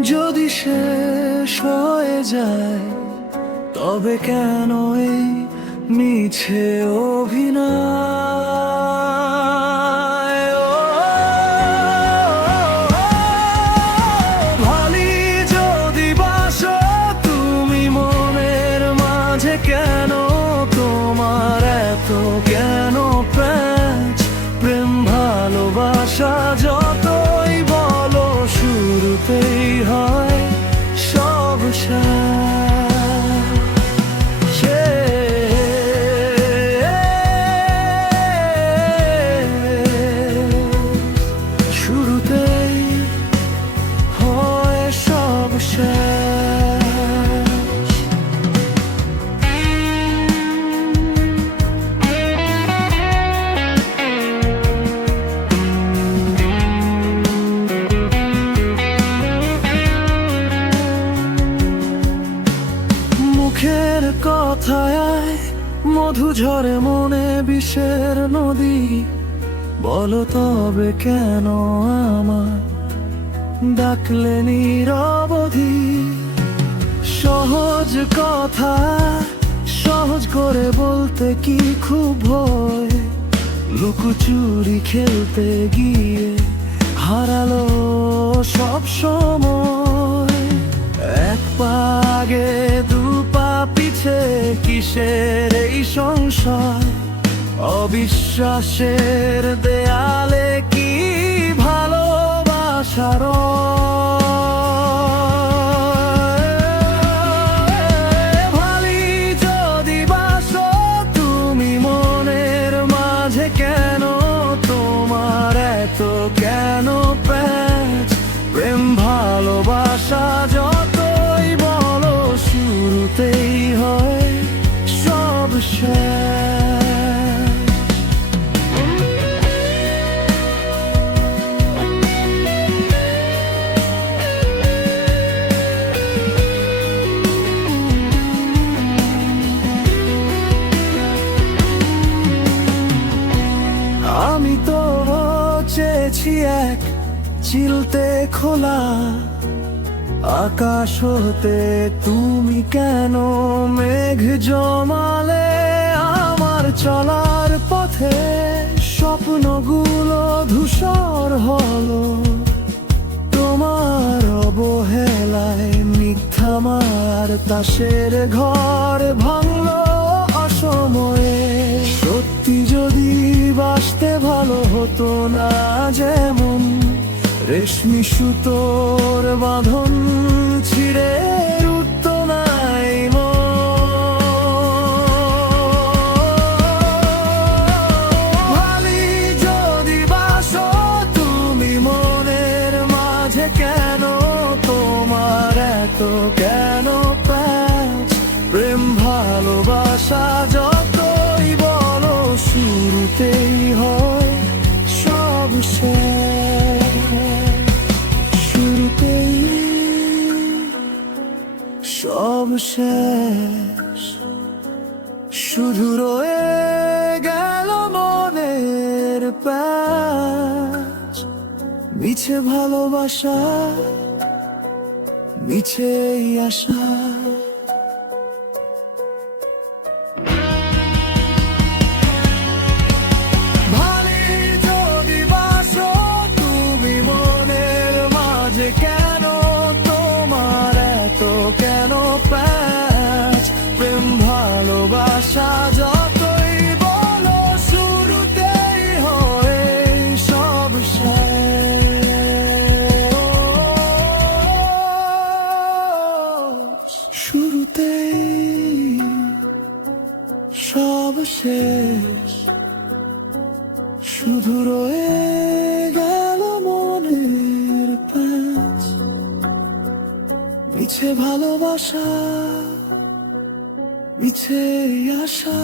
যদি শেষ হয়ে যায় তবে কেন এই মিছে অভিনয়? ভালি যদি বাসো তুমি মনের মাঝে, কেন তোমার এত কেন প্যাচ? প্রেম ভালোবাসা যতই বলো শুরুতেই হয় সব শুরুতেই হয় সব মুখের কথায় মধু ঝরে মনে বিষের নদী। বলো তবে কেন আমার ডাকলে নিরবধি? সহজ কথা সহজ করে বলতে কি খুব ভয়? লুকোচুরি খেলতে গিয়ে হারালো সব সময়। এক পা আগে দু পা পিছে, কিসের এই সংসার? অবিশ্বাসের দেয়ালে কি ভালোবাসার? ভালি যদি বাসো তুমি মনের মাঝে, কেন তোমার এত কেন প্যাচ? প্রেম ভালোবাসা যতই বলো শুরুতেই হয় সব আমি তো চেয়েছি এক চিলতে খোলা আকাশ হতে, তুমি কেন মেঘ জমালে আমার চলার পথে? স্বপ্নগুলো ধূসর হলো তোমার অবহেলায়, মিথ্যা মার তাসের ঘর ভাঙলো অসময়ে। সত্যি যদি বাসতে ভালো হতো না যেমন রেশমি সুতোর বাঁধন ছিঁড়ে উঠতো নাই ভালি যদি বাসো তুমি মনের মাঝে, কেন তোমার এত কেন প্যাচ? প্রেম ভালোবাসা যতই বলো শুরুতেই হয় সব শুরুতেই সব শেষ। শুধু রয়ে গেল মনের প্যাচ। মিছে ভালোবাসা মিছে আশা। কেন তোমার এত কেন প্যাচ? প্রেম ভালোবাসা যতই বলো শুরুতেই হয় সব শুরুতেই সব শেষ। শুধু রয়ে গেল মনের প্যাচ। মিছে ভালোবাসা মিছে আশা।